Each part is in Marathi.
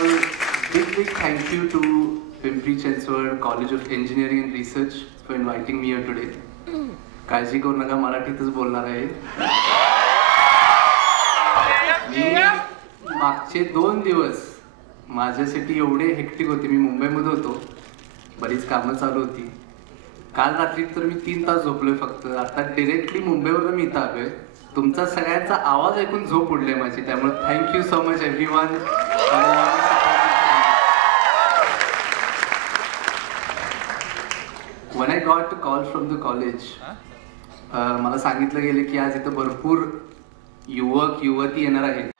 all, big thank you to Pimpri Chinchwad College of Engineering and Research for inviting me here today. काळजी करू नका, मराठीतच बोलणार आहे. मी मागचे 2 दिवस माझ्यासाठी एवढे हेक्टिक होते. मी मुंबईमध्ये होतो, बरीच कामं चालू होती. काल रात्री तर मी 3 तास झोपलोय फक्त. आता डिरेक्टली मुंबईवरून मी इथं आलोय. तुमचा सगळ्यांचा आवाज ऐकून झोप उडले माझी. त्यामुळे thank you so much everyone. When I got a call from the college, मला सांगितलं गेलं की आज इथं भरपूर युवक युवती येणार आहेत.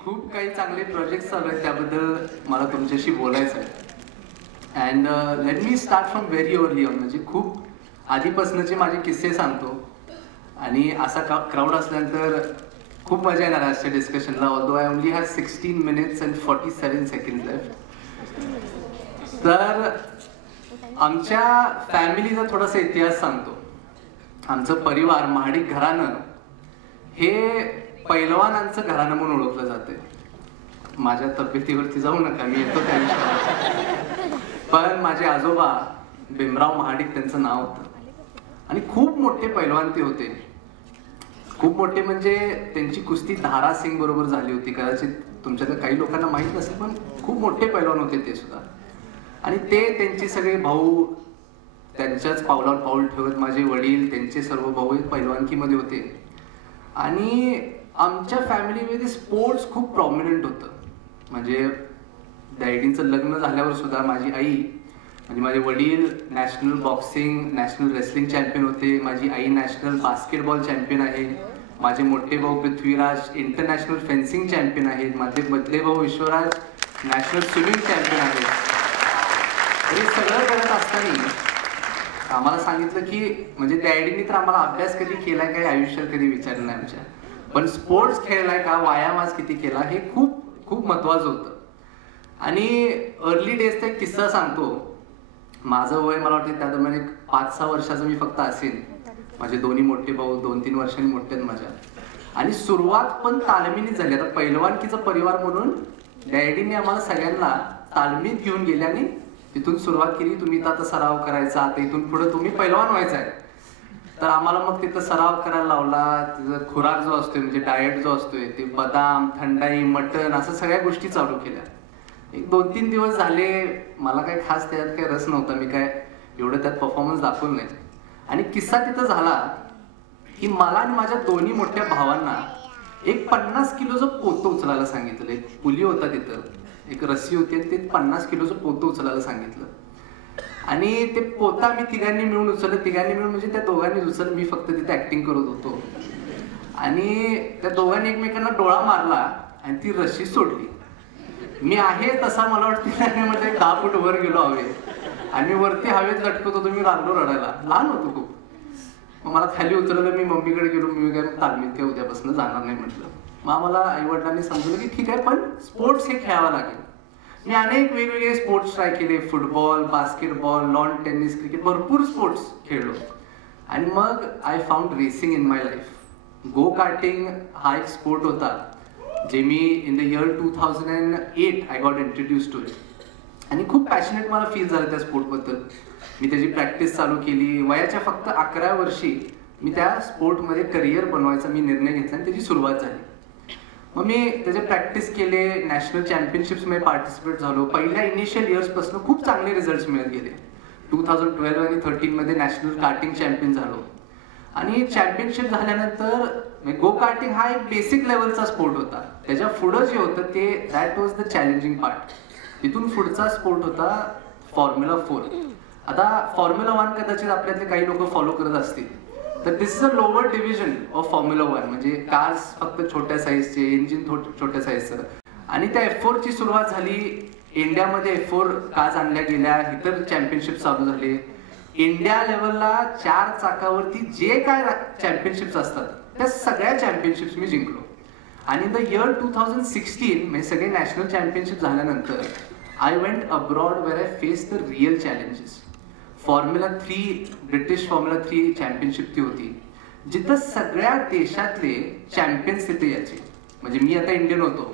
खूप काही चांगले प्रोजेक्ट चालू आहेत, त्याबद्दल मला तुमच्याशी बोलायचं आहे. And let me start from very early on. म्हणजे खूप आधीपासूनचे माझे किस्से सांगतो आणि असा क्राऊड असल्यानंतर खूप मजा येणार आहे आजच्या डिस्कशनला. Although I only have 16 minutes and 47 seconds left. तर आमच्या फॅमिलीचा थोडासा इतिहास सांगतो. आमचं परिवार महाडिक घराणं हे पैलवानांचं घराणं म्हणून ओळखलं जाते. माझ्या तब्येतीवरती जाऊ नका, मी येतो त्या विषयावर. पण माझे आजोबा भीमराव महाडिक त्यांचं नाव होतं आणि खूप मोठे पैलवान ते होते. खूप मोठे म्हणजे त्यांची कुस्ती धारासिंग बरोबर झाली होती. कदाचित तुमच्यातल्या काही लोकांना माहीत नसेल, पण खूप मोठे पैलवान होते ते सुद्धा. आणि ते त्यांचे सगळे भाऊ त्यांच्याच पावलावर पाऊल ठेवत, माझे वडील त्यांचे सर्व भाऊ पैलवानकीमध्ये होते. आणि आमच्या फॅमिलीमध्ये स्पोर्ट्स खूप प्रॉमिनंट होतं. म्हणजे डॅडींचं लग्न झाल्यावर सुद्धा माझी आई म्हणजे माझे वडील national boxing, national wrestling champion होते. माझी आई नॅशनल बास्केटबॉल चॅम्पियन आहे. माझे मोठे भाऊ पृथ्वीराज इंटरनॅशनल फेन्सिंग चॅम्पियन आहेत. माझे मधले भाऊ विश्वराज नॅशनल स्विमिंग चॅम्पियन आहेत. हे सगळं करत असताना आम्हाला सांगितलं की म्हणजे डॅडींनी तर आम्हाला अभ्यास कधी केलाय काय आयुष्यात कधी विचारलं नाही आमच्या, पण स्पोर्ट्स खेळलाय का, व्यायाम आज किती केला, हे खूप खूप महत्वाचं होतं. आणि अर्ली डेजचा एक किस्सा सांगतो. माझं वय मला वाटतं त्या दरम्यान एक 5-6 वर्षाचं मी फक्त असेल. माझे दोन्ही मोठे भाऊ 2-3 वर्षांनी मोठे आहेत माझ्या. आणि सुरुवात पण तालमीनीच झाली. आता पैलवानकीचा परिवार म्हणून डॅडीने आम्हाला सगळ्यांना तालमीत घेऊन गेले आणि तिथून सुरुवात केली. तुम्ही आता सराव करायचा, आता इथून पुढे तुम्ही पैलवान व्हायचा आहे. तर आम्हाला मग तिथं सराव करायला लावला. तिथं खुराक जो असतोय म्हणजे डाएट जो असतोय ते बदाम, थंडाई, मटण असं सगळ्या गोष्टी चालू केल्या. एक 2-3 दिवस झाले. मला काही खास त्यात काही रस नव्हता. मी काय एवढं त्यात परफॉर्मन्स दाखवलं नाही. आणि किस्सा तिथं झाला की मला आणि माझ्या दोन्ही मोठ्या भावांना एक 50 किलोचं पोतं उचलायला सांगितलं. एक पुली होता तिथं, एक रस्सी होती, ते 50 किलोचं पोतं उचलायला सांगितलं. आणि ते पोतं आम्ही तिघांनी मिळून उचललं. तिघांनी मिळून म्हणजे त्या दोघांनी उचललं, मी फक्त तिथे ऍक्टिंग करत होतो. आणि त्या दोघांनी एकमेकांना डोळा मारला आणि ती रस्सी सोडली. मी आहे तसा मला वाटतं म्हणजे 10 फूट वर गेलो हवेत आणि वरती हवेत लटकत होतो. मी लागलो रडायला, लहान होतो खूप. मग मला खाली उतरवलं. मी मम्मीकडे गेलो. मी काय तालमीत काय उद्यापासून जाणार नाही म्हटलं. मग आम्हाला आईवडिलांनी समजलं की ठीक आहे, पण स्पोर्ट्स हे खेळावं लागेल. मी अनेक वेगवेगळे स्पोर्ट्स ट्राय केले. Football, basketball, lawn tennis, cricket, भरपूर स्पोर्ट्स खेळलो. आणि मग I found racing in my life. Go karting हा एक स्पोर्ट होता जे मी in the year 2008 I got introduce to it. आणि खूप पॅशनेट मला फील झालं त्या स्पोर्टबद्दल. मी त्याची प्रॅक्टिस चालू केली. वयाच्या फक्त 11व्या वर्षी मी त्या स्पोर्टमध्ये करिअर बनवायचा मी निर्णय घेतला आणि त्याची सुरुवात झाली. मग मी त्याचे प्रॅक्टिस केले. नॅशनल चॅम्पियनशिप्समध्ये पार्टिसिपेट झालो. पहिल्या इनिशियल इयर्सपासून खूप चांगले रिझल्ट्स मिळत गेले. 2012 आणि 13 मध्ये नॅशनल कार्टिंग चॅम्पियन झालो. आणि चॅम्पियनशिप झाल्यानंतर गो कार्टिंग हा एक बेसिक लेवलचा स्पोर्ट होता. त्याच्या पुढं जे होतं ते that was the challenging part. तिथून पुढचा स्पोर्ट होता फॉर्म्युला 4. आता फॉर्म्युला 1 कदाचित आपल्यातले काही लोक फॉलो करत असतील. तर this is a lower division of formula 1. म्हणजे कार्स फक्त छोट्या साईजचे, इंजिन छोट्या साईजचं. आणि त्या F4 ची सुरुवात झाली. इंडियामध्ये F4 कार्स आणल्या गेल्या. इतर चॅम्पियनशिप चालू झाले. इंडिया लेवलला 4 चाकावरती जे काय चॅम्पियनशिप्स असतात त्या सगळ्या चॅम्पियनशिप्स मी जिंकलो. आणि द इयर 2016 म्हणजे सगळे नॅशनल चॅम्पियनशिप झाल्यानंतर I went abroad wear I face the real challenges. Formula 3 British formula 3 championship ती होती जिथं सगळ्या देशातले चॅम्पियन्स तिथे यायचे. म्हणजे मी आता इंडियन होतो,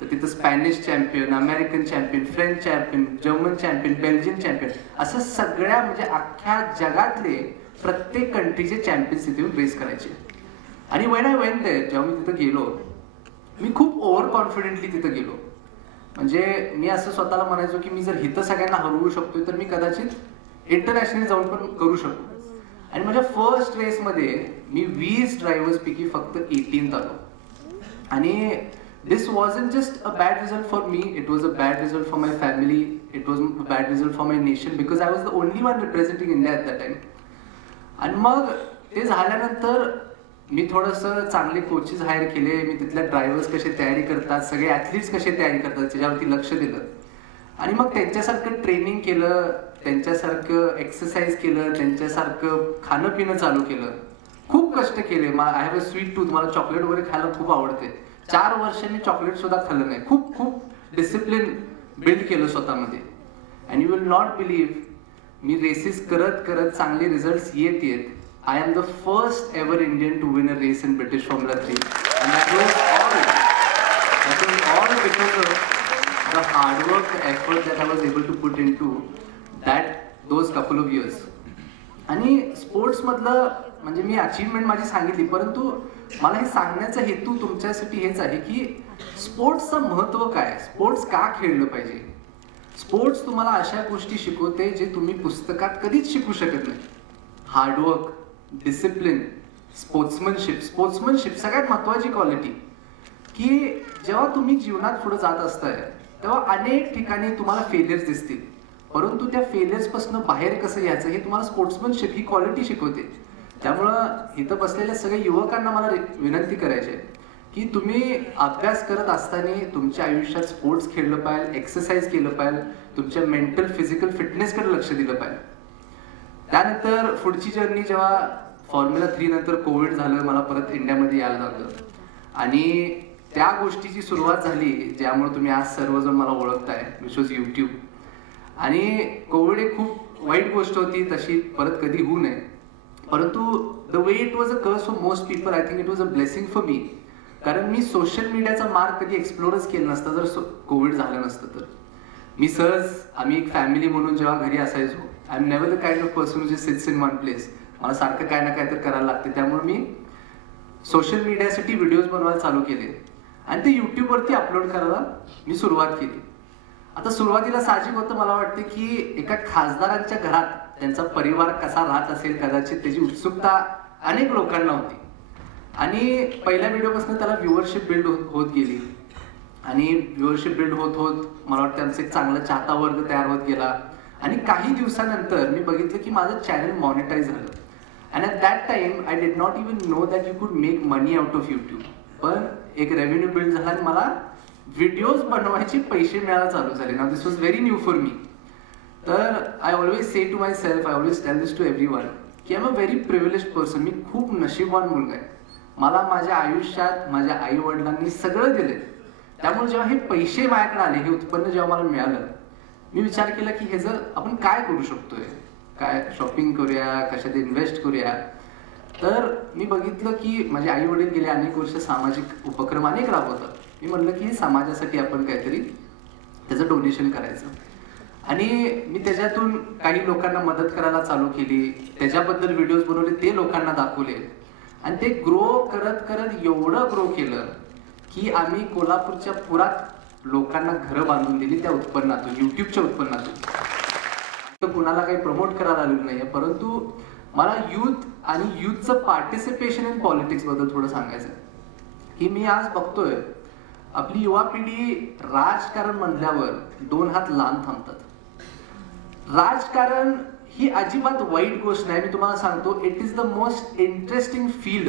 तर तिथं Spanish champion, American champion, French champion, German champion, Belgian champion, असं सगळ्या म्हणजे अख्ख्या जगातले प्रत्येक कंट्रीचे चॅम्पियन्स तिथे येऊन रेस करायचे. आणि वेन आय वेंट देअर, जेव्हा मी तिथं गेलो, मी खूप ओव्हर कॉन्फिडेंटली तिथं गेलो. म्हणजे मी असं स्वतःला म्हणायचो की मी जर इथं सगळ्यांना हरवू शकतोय तर मी कदाचित इंटरनॅशनल जाऊन पण करू शकतो. आणि माझ्या फर्स्ट रेसमध्ये मी 20 ड्रायव्हर्सपैकी फक्त 18th आलो. आणि this wasn't just a bad result for me, it was a bad result for my family, it was a bad result for my nation, because I was the only one representing India at that time. आणि मग ते झाल्यानंतर मी थोडंसं चांगले कोचेस हायर केले, मी तिथल्या ड्रायव्हर्स कसे तयारी करतात, सगळे ॲथलीट्स कसे तयारी करतात त्याच्यावरती लक्ष दिलं. आणि मग त्यांच्यासारखं ट्रेनिंग केलं, त्यांच्यासारखं एक्सरसाइज केलं, त्यांच्यासारखं खाणं पिणं चालू केलं. खूप कष्ट केले. I have a sweet tooth, मला चॉकलेट वगैरे खायला खूप आवडते. 4 वर्ष मी चॉकलेट सुद्धा खाल्लं नाही. खूप खूप डिसिप्लिन बिल्ड केलं स्वतःमध्ये. And you will not believe, मी रेसेस करत करत चांगले रिझल्ट्स येत येत I am the first ever Indian to win a race in British Formula 3. And that was all because of the hard work, the effort that I was able to put into those couple of years. आणि स्पोर्ट्समधलं म्हणजे मी अचीवमेंट माझी सांगितली, परंतु मला हे सांगण्याचा हेतू तुमच्यासाठी हेच आहे की स्पोर्ट्सचं महत्त्व काय, स्पोर्ट्स का खेळलं पाहिजे. स्पोर्ट्स तुम्हाला अशा गोष्टी शिकवते जे तुम्ही पुस्तकात कधीच शिकू शकत नाही. हार्डवर्क, डिसिप्लिन, स्पोर्ट्समनशिप सगळ्यात महत्त्वाची क्वालिटी. की जेव्हा तुम्ही जीवनात पुढे जात असताय तेव्हा अनेक ठिकाणी तुम्हाला फेलियर्स दिसतील, परंतु त्या फेलियर्सपासून बाहेर कसं यायचं हे तुम्हाला स्पोर्ट्समनशिप ही क्वालिटी शिकवते. त्यामुळं इथं बसलेल्या सगळ्या युवकांना मला विनंती करायची आहे की तुम्ही अभ्यास करत असताना तुमच्या आयुष्यात स्पोर्ट्स खेळलं पाहिजे, एक्सरसाइज केलं पाहिजे, तुमच्या मेंटल फिजिकल फिटनेसकडे लक्ष दिलं पाहिजे. त्यानंतर पुढची जर्नी, जेव्हा फॉर्म्युला 3 नंतर कोविड झालं, मला परत इंडियामध्ये यायला लागलं. आणि त्या गोष्टीची सुरुवात झाली ज्यामुळे तुम्ही आज सर्वजण मला ओळखताय, विच वॉज यूट्यूब. आणि कोविड एक खूप वाईट गोष्ट होती, तशी परत कधी होऊ नये. परंतु the way it was a curse for most people, I think it was a blessing for me. कारण मी सोशल मीडियाचा मार्ग कधी एक्सप्लोरच केला नसता जर कोविड झालं नसतं तर. मी सहज, आम्ही एक फॅमिली म्हणून जेव्हा घरी असायचो, I am never the kind of person who sits in one place. मला सारखं काय ना काय तर करायला लागते. त्यामुळे मी सोशल मीडियासाठी व्हिडिओज बनवायला चालू केले आणि ते यूट्यूबवरती अपलोड करायला मी सुरुवात केली. आता सुरुवातीला साहजिक होतं, मला वाटते की एका खासदारांच्या घरात त्यांचा परिवार कसा राहत असेल, कदाचित त्याची उत्सुकता अनेक लोकांना होती. आणि पहिल्या व्हिडिओपासून त्याला व्ह्युअरशिप बिल्ड होत गेली. आणि व्ह्युअरशिप बिल्ड होत होत मला वाटतं आमचं एक चांगला चाहता वर्ग तयार होत गेला. आणि काही दिवसानंतर मी बघितलं की माझं चॅनल मॉनिटाईज झालं. And at that time I did not even know that you could make money out of YouTube. पण एक रेव्हेन्यू बिल्ड झाला आणि मला व्हिडिओज बनवायचे पैसे मिळायला चालू झाले. Now this was very new for me. तर I always say to myself, I always tell this to everyone की I am a very privileged person. मी खूप नशीबवान मुलगा आहे. मला माझ्या आयुष्यात माझ्या आई वडिलांनी सगळं दिले. त्यामुळे जेव्हा हे पैसे माझ्याकडे आले, हे उत्पन्न जेव्हा मला मिळालं, मी विचार केला की हे जर आपण काय करू शकतोय, काय शॉपिंग करूया, कशात इन्व्हेस्ट करूया. तर मी बघितलं की माझे आई वडील गेले अनेक वर्ष सामाजिक उपक्रम अनेक राबवतात. मी म्हटलं की समाजासाठी आपण काहीतरी त्याचं डोनेशन करायचं. आणि मी त्याच्यातून काही लोकांना मदत करायला चालू केली, त्याच्याबद्दल व्हिडिओज बनवले, ते लोकांना दाखवले. आणि ते ग्रो करत करत एवढं ग्रो केलं की आम्ही कोल्हापूरच्या पुरात लोकांना घरं बांधून दिली त्या उत्पन्नातून, यूट्यूबच्या उत्पन्नातून. तर कुणाला काही प्रमोट करायला आलेलं नाही, परंतु मला यूथ आणि यूथचं पार्टिसिपेशन इन पॉलिटिक्स बद्दल थोडं सांगायचं आहे. की मी आज बघतोय आपली युवा पिढी राजकारण म्हणल्यावर 2 हात लांब थांबतात. राजकारण ही अजिबात वाईट गोष्ट नाही. मी तुम्हाला सांगतो, it is the most interesting field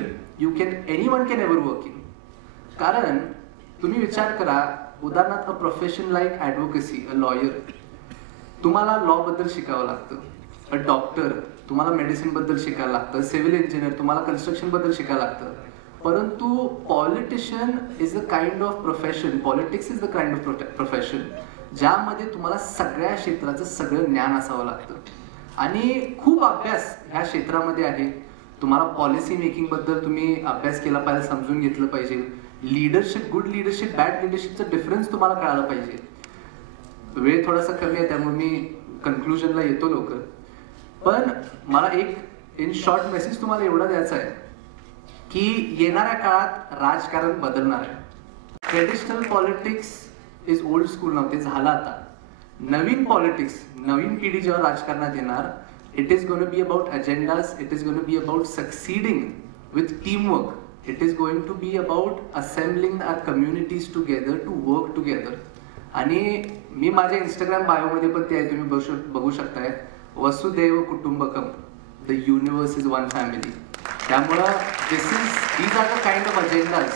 anyone can ever work in. कारण तुम्ही विचार करा, उदाहरणार्थ a profession like advocacy, a lawyer, तुम्हाला लॉ बद्दल शिकावं लागतं. अ डॉक्टर, तुम्हाला मेडिसिन बद्दल शिकायला लागतं. सिव्हिल इंजिनियर, तुम्हाला कन्स्ट्रक्शन बद्दल शिकायला लागतं. परंतु politician is a kind of profession, politics is the kind of profession ज्यामध्ये तुम्हाला सगळ्या क्षेत्राचं सगळं ज्ञान असावं लागतं. आणि खूप अभ्यास ह्या क्षेत्रामध्ये आहे. तुम्हाला पॉलिसी मेकिंग बद्दल तुम्ही अभ्यास केला पाहिजे, समजून घेतलं पाहिजे. लीडरशिप, गुड लीडरशिप, बॅड लीडरशिपचं डिफरन्स तुम्हाला कळायला पाहिजे. वेळ थोडासा कमी आहे त्यामुळे मी कन्क्लुजनला येतो लवकर. पण मला एक इन शॉर्ट मेसेज तुम्हाला एवढा द्यायचा आहे की येणाऱ्या काळात राजकारण बदलणार आहे. Traditional politics is old school now, ते झालं आता. नवीन पॉलिटिक्स, नवीन पिढी जेव्हा राजकारणात येणार, it is going to be about agendas, it is going to be about succeeding with teamwork, it is going to be about assembling our communities together to work together. आणि मी माझ्या इंस्टाग्राम बायोमध्ये पण ते आहे, तुम्ही बघू शकताय, वसुदैव कुटुंबकम, the universe is one family. त्यामुळं these are the kind of agendas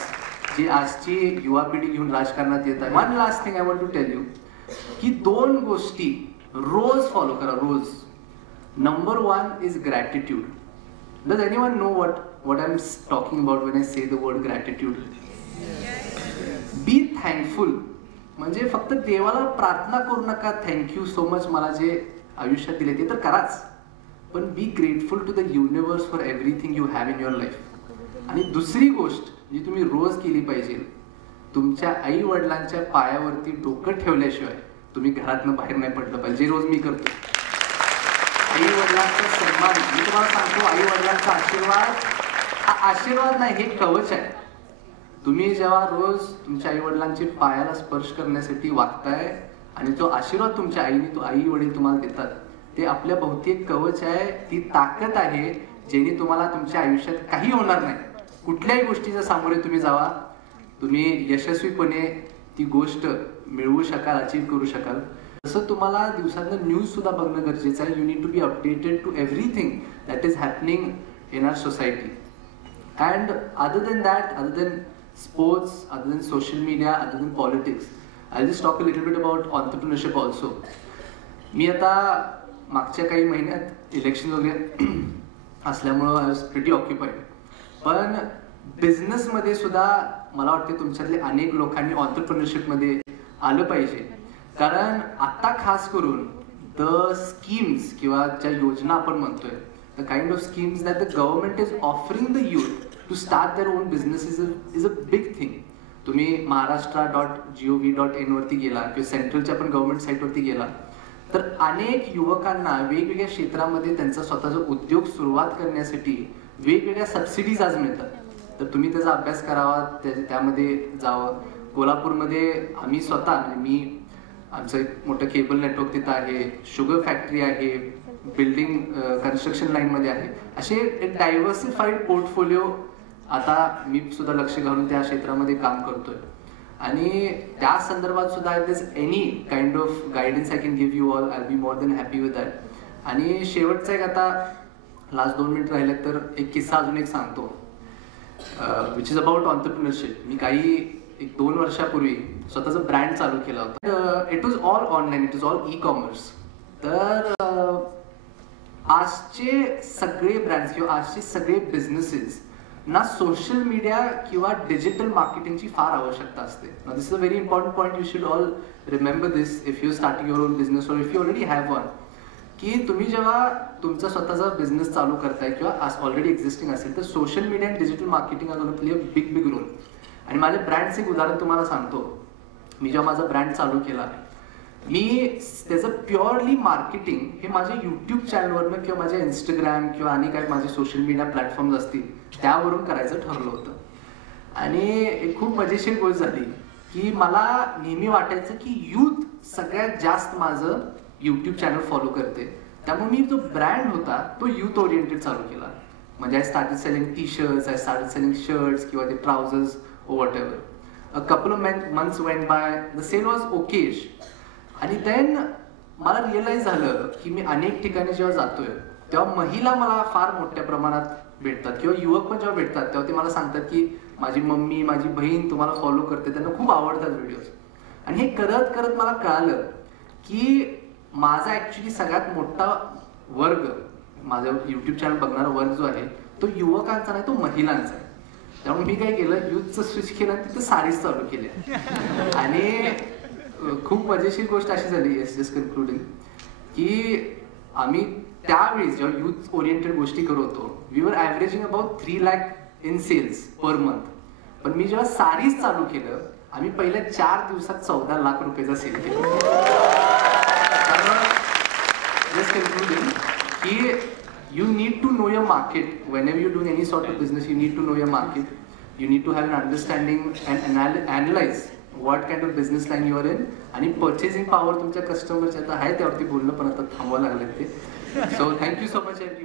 जी आजची युवा पिढी घेऊन राजकारणात येत आहे. One last thing I want to tell you की 2 गोष्टी रोज फॉलो करा, रोज. Number 1 is gratitude. Does anyone know what I'm talking about when I say the word gratitude? Be thankful. म्हणजे फक्त देवाला प्रार्थना करू नका थँक्यू सो मच मला जे आयुष्यात दिले, ते तर कराच, पण be grateful to the universe for everything you have in your life. आणि दुसरी गोष्ट जी तुम्ही रोज केली पाहिजे, तुमच्या आई वडिलांच्या पायावरती डोकं ठेवल्याशिवाय तुम्ही घरातनं बाहेर नाही पडलं पाहिजे. रोज मी करतो. आई वडिलांचा सन्मान, मी तुम्हाला सांगतो, आई वडिलांचा आशीर्वाद हा आशीर्वाद नाही, हे कवच आहे. तुम्ही जेव्हा रोज तुमच्या आई वडिलांचे पायाला स्पर्श करण्यासाठी वागताय आणि तो आशीर्वाद तुमच्या आईने, तो आई वडील तुम्हाला देतात, ते आपल्या भोवती एक कवच आहे, ती ताकद आहे जेणे तुम्हाला तुमच्या आयुष्यात काही होणार नाही. कुठल्याही गोष्टीच्या सामोरे तुम्ही जावा, तुम्ही यशस्वीपणे ती गोष्ट मिळवू शकाल, अचीव करू शकाल. तसं तुम्हाला दिवसातनं न्यूज सुद्धा बघणं गरजेचं आहे. You need to be updated to everything that is happening in our society. And other than that, other than sports, other than social media, other than politics, I'll just talk a little bit about entrepreneurship also. मी आता मागच्या काही महिन्यात इलेक्शन वगैरे असल्यामुळं आय वॉज प्रिटी ऑक्युपाईड. पण बिझनेसमध्ये सुद्धा मला वाटते तुमच्यातले अनेक लोकांनी ऑन्टरप्रिनरशिपमध्ये आलं पाहिजे. कारण आता खास करून द स्कीम्स किंवा ज्या योजना आपण म्हणतोय, the kind of schemes that the government is offering the youth to start their own business is a big thing. तुम्ही maharashtra.gov.in वरती गेला किंवा सेंट्रलच्या पण गव्हर्नमेंट साईटवरती गेला तर अनेक युवकांना वेगवेगळ्या क्षेत्रामध्ये त्यांचा स्वतःचा उद्योग सुरुवात करण्यासाठी वेगवेगळ्या सबसिडीज आज मिळतात. तर तुम्ही त्याचा अभ्यास करावा, त्यामध्ये जावं. कोल्हापूरमध्ये आम्ही स्वतः, म्हणजे मी, आमचं एक मोठं केबल नेटवर्क तिथं आहे, शुगर फॅक्टरी आहे, बिल्डिंग कन्स्ट्रक्शन लाईनमध्ये आहे. असे एक डायव्हर्सिफाईड पोर्टफोलिओ आता मी सुद्धा लक्ष घालून त्या क्षेत्रामध्ये काम करतोय. आणि त्या संदर्भात सुद्धा if there is any kind of guidance I can give you all, I be more than happy with that. आणि शेवटचा एक, आता लास्ट 2 मिनिट राहिले तर एक किस्सा अजून एक सांगतो, विच इज अबाउट ऑन्टरप्रिनरशिप. मी काही 1-2 वर्षापूर्वी स्वतःचा ब्रँड चालू केला होता. It was all online, it was all e-commerce. तर आजचे सगळे ब्रँड्स किंवा आजचे सगळे बिझनेसेस ना सोशल मीडिया किंवा डिजिटल मार्केटिंगची फार आवश्यकता असते. This is a very important point, you should all remember this if you starting your own business और if you already have one. की तुम्ही जेव्हा तुमचा स्वतःचा बिझनेस चालू करताय किंवा ऑलरेडी एक्झिस्टिंग असेल तर सोशल मीडिया आणि digital marketing are gonna play a big role. आणि माझ्या ब्रँडचं एक उदाहरण तुम्हाला सांगतो. मी जेव्हा माझा ब्रँड चालू केला, मी त्याचं प्युअरली मार्केटिंग हे माझ्या यूट्यूब चॅनलवरनं किंवा माझ्या इंस्टाग्राम किंवा आणि काही माझे सोशल मीडिया प्लॅटफॉर्म्स असतील त्यावरून करायचं ठरलं होतं. आणि एक खूप मजेशीर गोष्ट झाली की मला नेहमी वाटायचं की यूथ सगळ्यात जास्त माझं यूट्यूब चॅनल फॉलो करते, त्यामुळे मी जो ब्रँड होता तो यूथ ओरिएंटेड चालू केला. म्हणजे I started selling t-shirts, I started selling shirts किंवा ते trousers or whatever. A couple of months went by, the sale was okayish. आणि देन मला रिअलाइज झालं की मी अनेक ठिकाणी जेव्हा जातोय तेव्हा महिला मला फार मोठ्या प्रमाणात भेटतात किंवा युवक पण जेव्हा भेटतात तेव्हा ते मला सांगतात की माझी मम्मी, माझी बहीण तुम्हाला फॉलो करते, त्यांना खूप आवडतात व्हिडिओज. आणि हे करत करत मला कळालं की माझा ॲक्च्युली सगळ्यात मोठा वर्ग, माझं यूट्यूब चॅनल बघणारा वर्ग जो आहे तो युवकांचा नाही, तो महिलांचा आहे. त्यामुळे मी काय केलं, यूथचं स्विच केलं आणि तिथं साडीज चालू केल्या. आणि खूप मजेशीर गोष्ट अशी झाली, जस्ट कन्क्लुडिंग, की आम्ही त्यावेळी जेव्हा यूथ ओरिएंटेड गोष्टी करत होतो, we were averaging about 3 lakh in sales per month. पण मी जेव्हा सारीज चालू केलं, आम्ही पहिल्या 4 दिवसात 14 लाख रुपयाचा सेल केला. जस्ट कन्क्लुडिंग की you need to know your market. Whenever you're doing any sort of business, you need to know your market. You need to have an understanding and analyze what kind of business line you are in. आणि purchasing power तुमच्या कस्टमरच्या आता आहे त्यावरती बोलणं, पण आता थांबवावं लागलं ते. So thank you so much everyone.